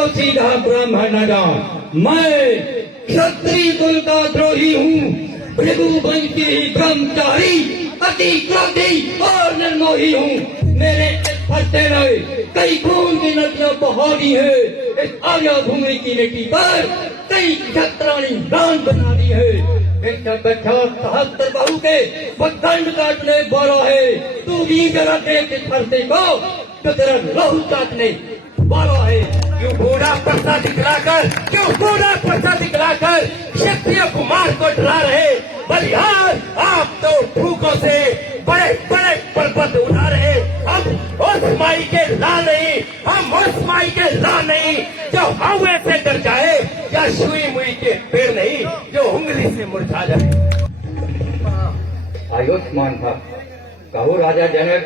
तो सीधा ब्राह्मण न जान। मैं क्षत्रिय कुल का द्रोही हूँ, भृगुवंश की ही ब्रह्मचारी, अति क्रोधी और निर्मोही हूँ। मेरे इस फटे रहे कई खून की नदियां बहा दी है, इस आर्या भूमि की मिट्टी पर कई क्षत्राणी दान बना दी है। सहस्त्र बहू के पखंड काटने वाला है, तू भी जरा देख इस फरसे को तो तेरा लहू काटने वाला है। क्यों बूढ़ा पर्चा दिखलाकर क्षत्रिय कुमार को डरा रहे? बलिहार, आप तो भूखों से बड़े बड़े पर्वत उठा रहे। हम उस माई के ला नहीं जो हवा से डर जाए, या सुई मुई के पेड़ नहीं जो उंगली से मुरझा जाए। आयुष्मान भव। कहो राजा जनक,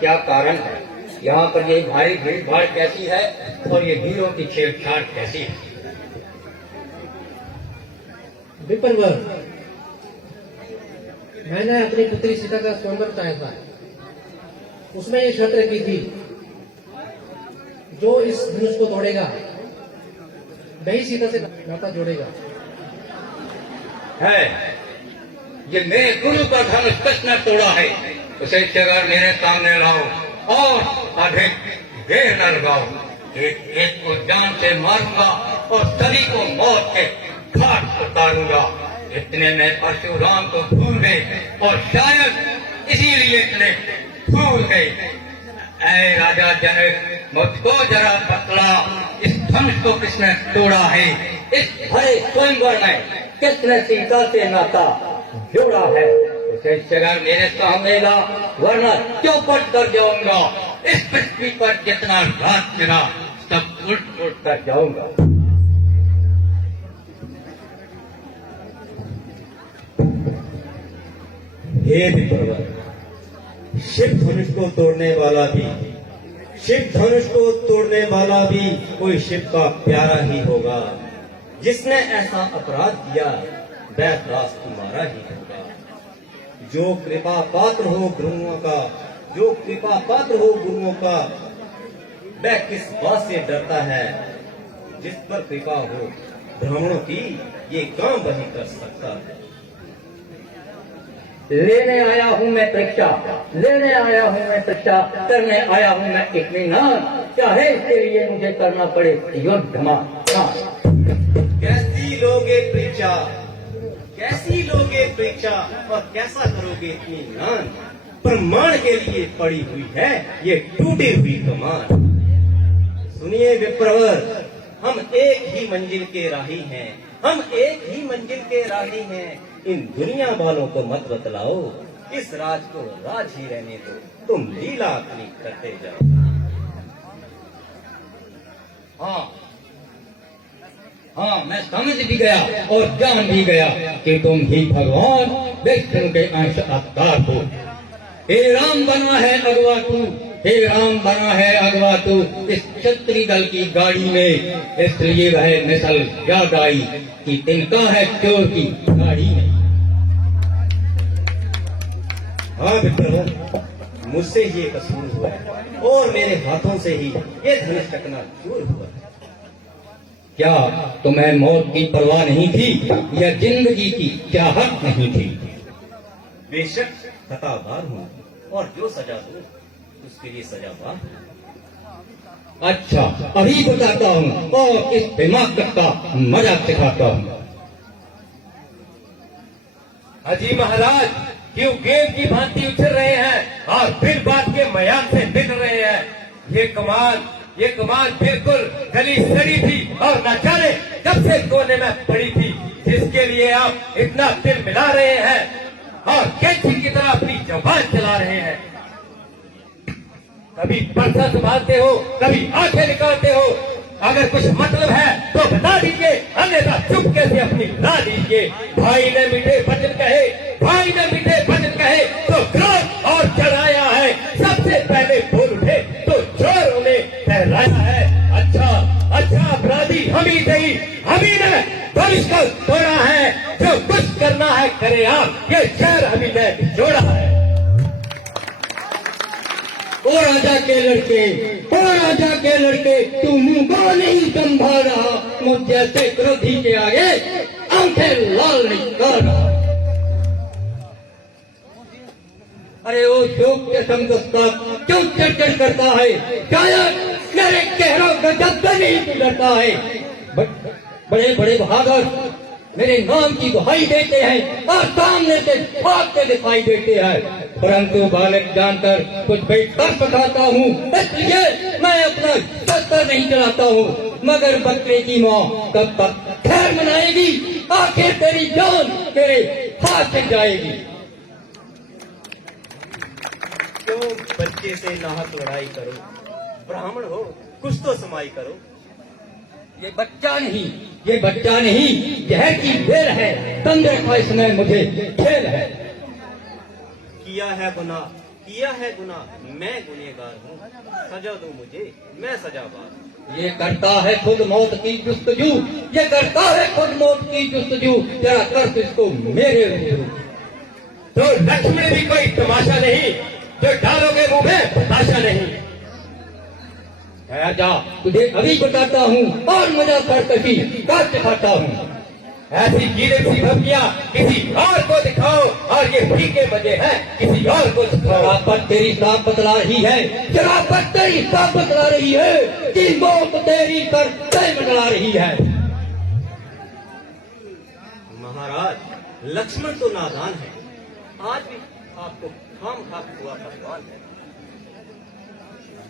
क्या कारण है? यहाँ पर ये भारी भीड़ भाड़ कैसी है और ये वीरों की छेड़छाड़ कैसी है? विपिनवर, मैंने अपनी पुत्री सीता का स्वयंवर चाहा था। उसमें ये शर्त रखी थी, जो इस धनुष को तोड़ेगा वही सीता से नाता जोड़ेगा। है ये मेरे गुरु का धनुष किसने तोड़ा है? उसे जगह मेरे सामने लाओ और अधिक देर न लगाओ। एक एक को जान से मारूंगा और सभी को मौत के घाट उतारूंगा। इतने में परशुराम को भूल गए और शायद इसीलिए इतने भूल गए। ऐ राजा जनक, मुझको जरा बतला, इस धनुष को किसने तोड़ा है? इस भरे स्वयंवर में किसने सीता से नाता जोड़ा है? उसे जगह मेरे सामने ला, वरना चौपट कर जाऊंगा। इस पृथ्वी पर जितना रात गिरा सब उल्ट उल्ट कर जाऊंगा। हे विप्रवर, शिव धनुष को तोड़ने वाला भी कोई शिव का प्यारा ही होगा। जिसने ऐसा अपराध किया वह दास तुम्हारा ही होगा। जो कृपा पात्र हो गुरुओं का वह किस बात से डरता है? जिस पर कृपा हो ब्राह्मणों की, ये काम वही कर सकता है। लेने आया हूँ मैं परीक्षा, करने आया हूँ मैं इत्मीनान, चाहे इसके लिए मुझे करना पड़े युद्ध। कैसी लोगे परीक्षा और कैसा करोगे इत्मीनान? प्रमाण के लिए पड़ी हुई है ये टूटी हुई कमान। सुनिए विप्रवर, हम एक ही मंजिल के राही हैं। इन दुनिया वालों को मत बतलाओ, इस राज को राज ही रहने दो। तुम लीला अपनी करते जाओ। हाँ, मैं समझ भी गया और जान भी गया कि तुम ही भगवान विष्णु के अंश अवतार हो। हे राम बना है अगवा तू इस क्षत्रिय दल की गाड़ी में, इसलिए वह मिसल याद आई कि तिनका है चोर की गाड़ी में। हाँ विप्रवर, मुझसे ये कसूर हुआ है और मेरे हाथों से ही ये धनुष चकनाचूर हुआ है। क्या तुम्हें मौत की परवाह नहीं थी या जिंदगी की चाहत नहीं थी? बेशक खताबार हूँ और जो सजा दो उसके लिए सजावार। अच्छा, अभी बताता हूँ और इस दिमाग का मजाक सिखाता हूँ। अजी महाराज, क्यों गेम की भांति उछल रहे हैं और फिर बात के मैदान से बिन रहे हैं? ये कमान बिल्कुल गली सड़ी थी और न जाने कब से कोने में पड़ी थी, जिसके लिए आप इतना दिल मिला रहे हैं और कैंची की तरह अपनी जबान चला रहे हैं। कभी पर्चा संभालते हो, कभी आंखें निकालते हो। अगर कुछ मतलब है तो बता दीजिए, अन्यथा चुपके से अपनी ला दीजिए। भाई ने मीठे वचन कहे तो क्रोध और चढ़ाया है। सबसे पहले बोल उठे तो जोरों ने फहराया है। अच्छा अपराधी हमी ने धनुष को तोड़ा है। जो कुछ करना है करे आप, ये शहर हमी ने जोड़ा है। ओ राजा के लड़के, ओ राजा के लड़के, तू मुंह को नहीं संभाल रहा, मुझ जैसे क्रोधी के आगे आंखें लाल नहीं कर रहा। अरे ओ शोक के समझता क्यों चढ़ करता है, शायद मेरे चेहरों का जब नहीं गुजरता है। बड़े बड़े बहादुर मेरे नाम की दुहाई देते हैं और सामने से भागते दिखाई देते हैं, परंतु बालक जानकर कुछ बैठकर बताता हूँ, इसलिए मैं अपना शस्त्र नहीं चलाता हूँ। मगर बच्चे की माँ कब तक खैर मनाएगी, आखिर तेरी जान तेरे हाथ से जाएगी। क्यों बच्चे से नाहक लड़ाई करो, ब्राह्मण हो कुछ तो समाई करो। ये बच्चा नहीं, ये बच्चा नहीं, यह की खेल है, तंद्र का इसमें मुझे खेल है। किया है गुनाह, किया है गुनाह, मैं गुनहगार हूँ, सजा दो मुझे, मैं सजाबार। ये करता है खुद मौत की जुस्तजू, ये करता है खुद मौत की जुस्तजू, जरा कर इसको मेरे रूबरू। तो लक्ष्मण भी कोई तमाशा नहीं, जो डालोगे मुंह में बताशा नहीं। जा, तुझे अभी बताता हूँ और मजा करती काट दिखाता हूँ। ऐसी कीड़े सी भक्तियां किसी और को दिखाओ, और ये फीके मजे हैं किसी और को दिखाओ। शराफत तेरी साफ बतला रही है, शराफत तेरी साफ बतला रही है कि मौत तेरी कर मंडला रही है। महाराज लक्ष्मण तो नादान है, आज भी आपको खाम खाक हुआ भगवान है।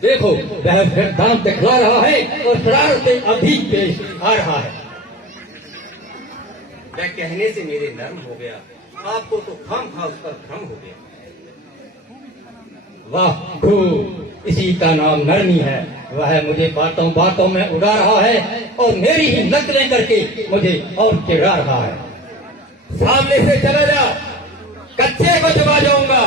देखो वह दाम दिखला रहा है और शरारतें अभी पेश आ रहा है। वह कहने से मेरे नर्म हो गया, आपको तो खाम खा उस पर भ्रम हो गया। वाह खूब, इसी का नाम नरमी है। वह मुझे बातों बातों में उड़ा रहा है और मेरी ही नकलें करके मुझे और चिढ़ा रहा है। सामने से चला जा, कच्चे को दबा जाऊंगा।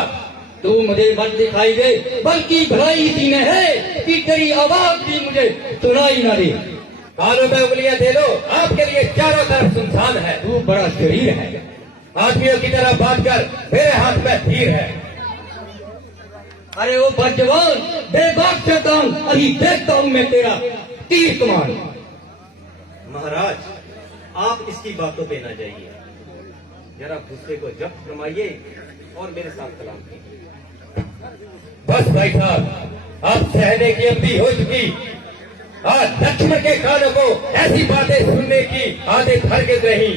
तू मुझे मत दिखाई दे, बल्कि भलाई इसी में है कि तेरी आवाज भी मुझे सुनाई न दे। कानों में उंगलियां दे लो, आपके लिए चारों तरफ सुनसान है। तू बड़ा शरीर है, आदमियों की तरह बांधकर मेरे हाथ में तीर है। अरे ओ बदजवान बेबाक शैतान, अभी देखता हूँ मैं तेरा तीर कमान। महाराज आप इसकी बातों पे ना जाइए, जरा गुस्से को जब्त फरमाइए और मेरे साथ कलाम कीजिए। बस भाई साहब, अब सहने की अवधि हो चुकी। आज लक्ष्मण के कानों को ऐसी बातें सुनने की आदत हरगिज रही।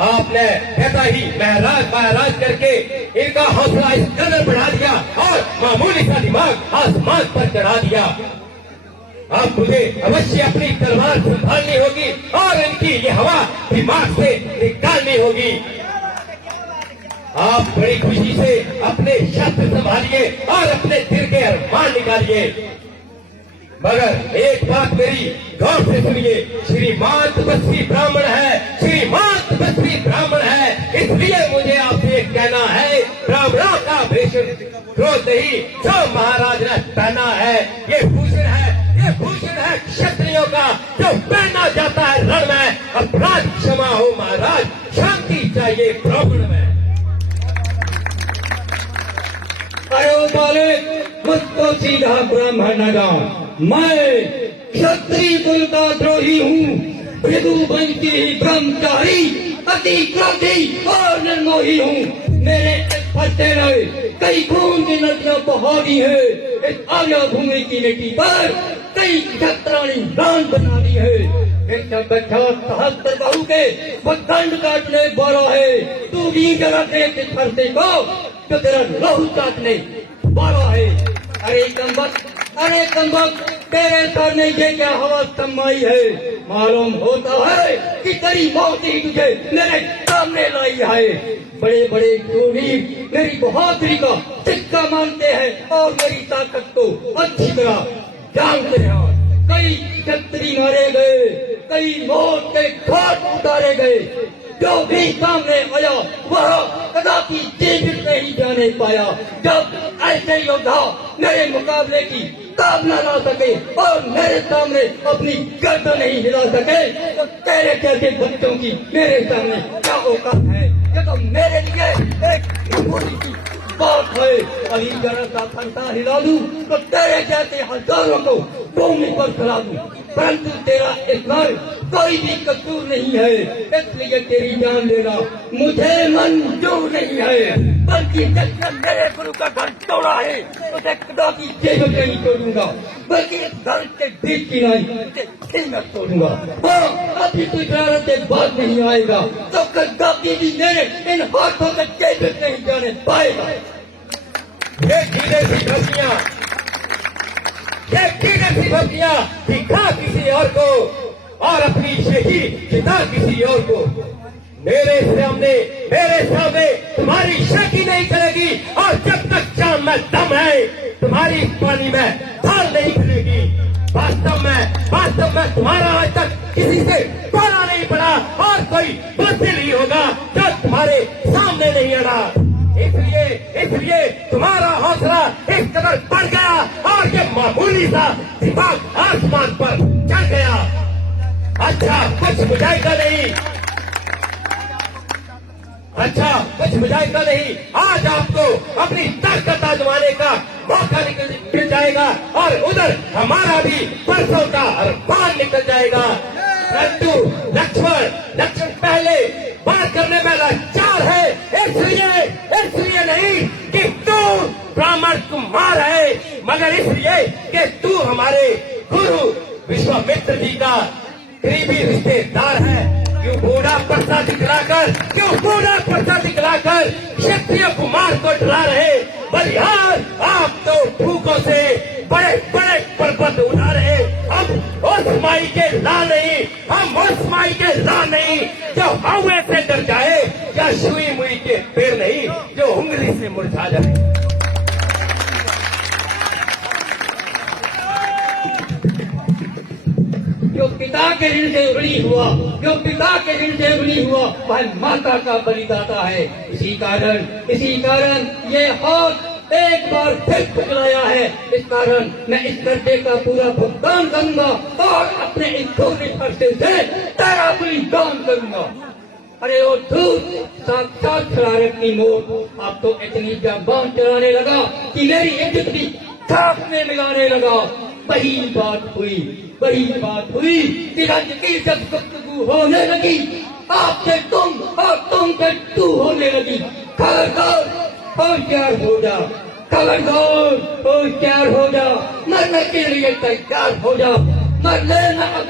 आपने कहता ही महराज महराज करके इनका हौसला इस कदर बढ़ा दिया और मामूली सा दिमाग आसमान पर चढ़ा दिया। अब मुझे अवश्य अपनी तलवार संभालनी होगी और इनकी ये हवा दिमाग से निकालनी होगी। आप बड़ी खुशी से अपने शस्त्र संभालिए और अपने दिल के अरमान निकालिए, मगर एक बात मेरी गौर से सुनिए। श्रीमान तपस्वी ब्राह्मण है, श्रीमान तपस्वी ब्राह्मण है, इसलिए मुझे आपसे कहना है, ब्राह्मणों का भूषण क्रोध नहीं जो महाराज ने पहना है, ये भूषण है, ये भूषण है क्षत्रियों का जो पहना जाता है रण में। अपराध क्षमा हो महाराज, शांति चाहिए ब्राह्मण में। अरे ओ बालक, मुझको सीधा ब्राह्मण न जाओ, मैं क्षत्रिय कुल का द्रोही हूँ, भृगुवंशी ब्रह्मचारी, अति क्रोधी और निर्मोही हूँ। मेरे फटे रहे कई खून की नदियां बहा दी है, इस आर्या भूमि की मिट्टी पर कई क्षत्राणी दान बना दी है। एक सहस्त्र बाहु के वो दंड काटने वाला है, तू भी जरा देख इस फरसे को जो तेरा लहू काटने वाला है। अरे कमबख्त, अरे कमबख्त, तेरे सामने ये क्या हवा समाई है? मालूम होता है कि तेरी मौत ही तुझे मेरे सामने लाई है। बड़े बड़े शूरवीर मेरी बहादुरी का सिक्का मानते हैं और मेरी ताकत को अच्छी तरह जानते हैं। कई क्षत्रिय मारे गए, कई मौत के घाट उतारे गए, जो भी सामने आया वह कदापि जीवित नहीं जाने पाया। जब ऐसे योद्धा मेरे मुकाबले की ताब न ला सके और मेरे सामने अपनी गर्दन नहीं हिला सके, तो तेरे जैसे बच्चों की मेरे सामने क्या औकात है? ये तो मेरे लिए एक मामूली सी बात है, अभी जरा सा फंसा हिला दूं तो तेरे जैसे हजारों को भूमि पर खिला दूं, परंतु तेरा इसमें कोई भी कसूर नहीं है, इसलिए तेरी जान लेना मुझे मंजूर नहीं है। बल्कि जिसने मेरे गुरु का घर तोड़ा है उसे खुदा की जेब में नहीं तोड़ूंगा, बल्कि इस घर के बीच की नहीं मैं तोड़ूंगा। हाँ, अभी तू इजाजत के बाद नहीं आएगा तो कभी भी मेरे इन हाथों के जेब में नहीं जाने पाएगा। ये कीड़े सी भक्तियां, ये कीड़े सी भक्तियां दिखा किसी और को और अपनी शही खिता किसी और को। मेरे सामने तुम्हारी शकी नहीं चलेगी, और जब तक जान में दम है तुम्हारी पानी में ढाल नहीं खुलेगी। वास्तव में तुम्हारा आज तक किसी से पाला नहीं पड़ा, और कोई बुद्धि नहीं होगा जो तुम्हारे सामने नहीं अड़ा। इसलिए तुम्हारा हौसला इस कदर बढ़ गया, और ये मामूली सा दिमाग आसमान पर चढ़ गया। अच्छा कुछ बुझाएगा नहीं, आज आपको अपनी ताकत आजमाने का मौका निकल जाएगा, और उधर हमारा भी परसों का अरमान निकल जाएगा। परंतु लक्ष्मण पहले बात करने में लाचार है, इसलिए नहीं कि तू ब्राह्मण कुमार है, मगर इसलिए कि तू हमारे गुरु विश्वामित्र जी का करीबी रिश्तेदार है। क्यों बूढ़ा पर्चा दिखलाकर क्षत्रिय कुमार को डरा रहे? बलिहार, आप तो भूखों से बड़े बड़े पर्वत उठा रहे। हम उस माई के ला नहीं जो हवा से डर जाए, या सुई मुई के पेड़ नहीं जो उंगली से मुरझा जाए। जो पिता के ऋण से ऋणी हुआ वह माता का बलिदाता है। इसी कारण ये हाथ एक बार फिर पकड़ाया है। इस कारण मैं इस कर्जे का पूरा भुगतान करूंगा और अपने इस छोटे खर्चे से तेरा बलिदान करूंगा। अरे वो धूत साक्षात शरारत की मौत अब तो इतनी जबान चलाने लगा कि मेरी इज्जत भी खाक में मिलाने लगा। वही बात हुई कि राज्य की जब गुफ्तगू होने लगी, आपसे तुम और तुम से तू होने लगी। खबरदार होशियार हो जा, मरने के लिए तैयार हो जा। मरने ना अब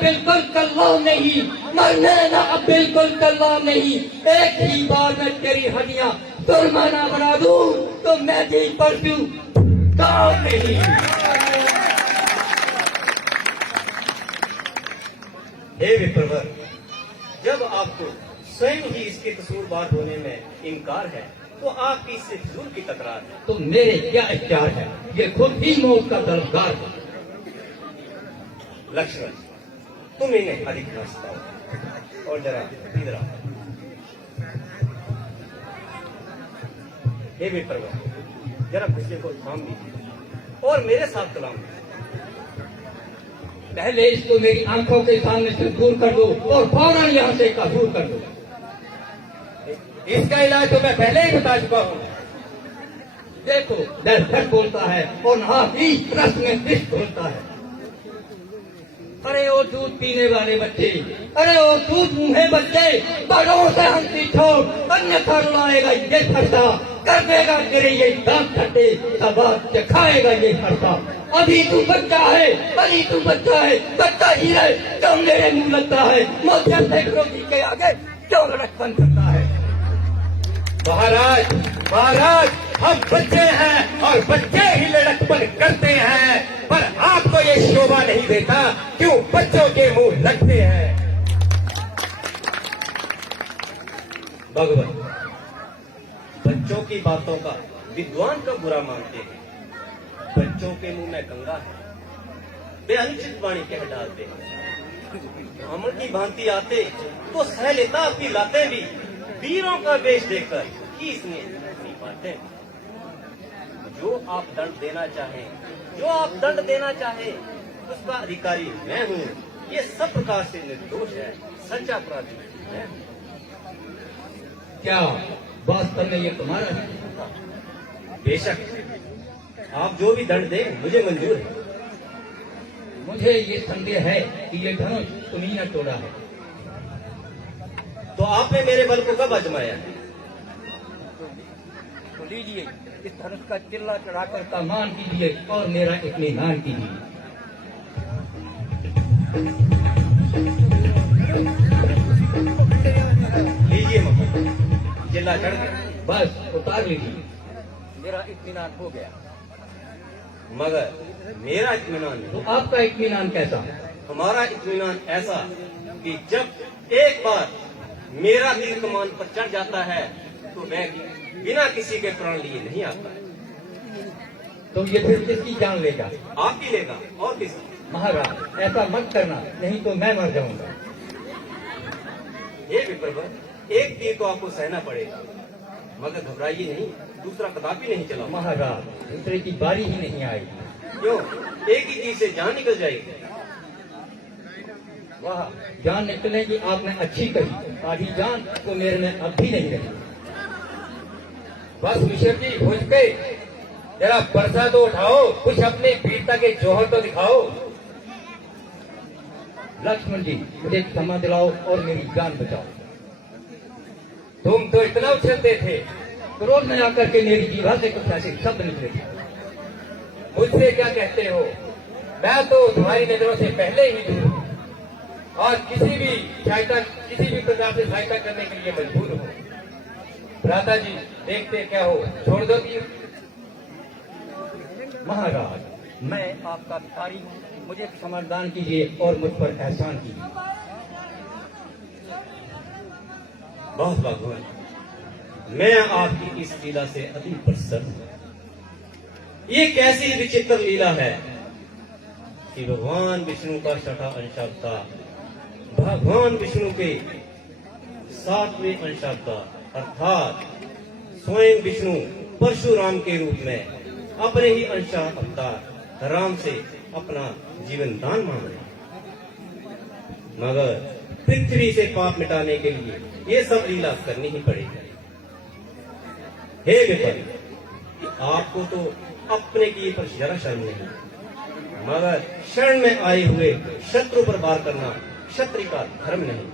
बिल्कुल कल्ला नहीं। एक ही बार में तेरी हड्डियां सुरमाना बना दूं तो मैं जी परसू गाँव नहीं। हे विप्रवर, जब आपको स्वयं ही इसके कसूरवार होने में इनकार है तो आपकी इससे फिजूल की तकरार है। तो मेरे क्या इख्तियार है, ये खुद ही मौत का तलबगार है। लक्ष्मण, तुम इन्हें अधिक हंसता हो और जरा इधर आओ। हे विप्रवर, जरा गुस्से को थाम लीजिए और मेरे साथ कलाम कीजिए। पहले इसको मेरी आंखों के सामने से दूर कर दो और फौरन यहाँ से दूर कर दो। इसका इलाज तो मैं पहले ही बता चुका हूँ। देखो, दर सच बोलता है और ना ही रस में विष घोलता है। अरे वो दूध पीने वाले बच्चे, अरे वो दूध मुँहे बच्चे, बड़ों से हंसी छोड़, अन्यथा रुलाएगा ये फरसा, कर देगा तेरे ये दांत खट्टे, सबात चखाएगा ये फरसा। अभी तू बच्चा है, बच्चा ही है जो मेरे मुंह लगता है, मुझे सैकड़ों जी के आगे क्यों लड़कपन करता है। महाराज, हम बच्चे हैं और बच्चे ही लड़कपन करते हैं, पर आपको ये शोभा नहीं देता क्यों बच्चों के मुंह लगते हैं। भगवान, बच्चों की बातों का विद्वान का बुरा मानते हैं। बच्चों के मुंह में गंगा है, वे अनुचित वाणी कह डालते हैं। ब्राह्मण की भांति आते तो सह लेता अपनी लाते भी, वीरों का वेश देखकर खींचने नहीं पाते। जो आप दंड देना चाहे, उसका अधिकारी मैं हूँ। ये सब प्रकार से निर्दोष है, सच्चा अपराधी मैं हूँ। क्या वास्तव में ये तुम्हारा है? बेशक, आप जो भी दंड दें मुझे मंजूर है। मुझे ये संदेह है कि ये धनुष तुम्ही ने तोड़ा है। तो आपने मेरे बल को कब आजमाया? तो लीजिए, इस धनुष का चिल्ला चढ़ाकर सम्मान कीजिए और मेरा इत्मीनान कीजिए। लीजिए मक्खन, चिल्ला चढ़ गया। बस उतार लीजिए, मेरा इत्मीनान हो गया। मगर मेरा इत्मीनान तो नहीं, आपका इत्मीनान कैसा? हमारा इत्मीनान ऐसा कि जब एक बार मेरा तीर कमान पर चढ़ जाता है तो मैं बिना किसी के प्राण लिए नहीं आता। तो ये फिर किसकी जान लेगा? आप ही लेगा और किसी। महाराज, ऐसा मत करना, नहीं तो मैं मर जाऊंगा। हे विप्रवर, एक तीर तो आपको सहना पड़ेगा, मगर घबराइए नहीं, दूसरा कदापि नहीं चला। महाराज, दूसरे की बारी ही नहीं आई। क्यों? एक ही तीर से जान निकल जाएगी। वाह, जान निकलने की आपने अच्छी कही। आधी जान तो मेरे में अब भी नहीं रही। बस मिश्र जी, भुज गए। जरा बरसा तो उठाओ, कुछ अपने वीरता के जौहर तो दिखाओ। लक्ष्मण जी, मुझे क्षमा दिलाओ और मेरी जान बचाओ। तुम तो इतना उछलते थे, क्रोध में आकर के मेरी जीवा से कुछ ऐसे शब्द निकले थे। मुझसे क्या कहते हो? मैं तो तुम्हारी नजरों से पहले ही दूर हूँ और किसी भी प्रकार से सहायता करने के लिए मजबूर हूँ। भ्राता जी, देखते क्या हो, छोड़ दो तीर। महाराज, मैं आपका भिखारी हूँ, मुझे क्षमादान कीजिए और मुझ पर एहसान कीजिए। बहुत भगवान, मैं आपकी इस लीला से अति प्रसन्न हूं। ये कैसी विचित्र लीला है कि भगवान विष्णु का छठा अंशावतार, भगवान विष्णु के 7वें अंशावतार अर्थात स्वयं विष्णु परशुराम के रूप में अपने ही अंशावतार राम से अपना जीवन दान मांग रहे हैं। मगर पृथ्वी से पाप मिटाने के लिए ये सब लीला करनी ही पड़ेगी। हे विपर, आपको तो अपने की पर जरा शर्म नहीं, मगर शरण में आए हुए शत्रु पर वार करना क्षत्रिय का धर्म नहीं।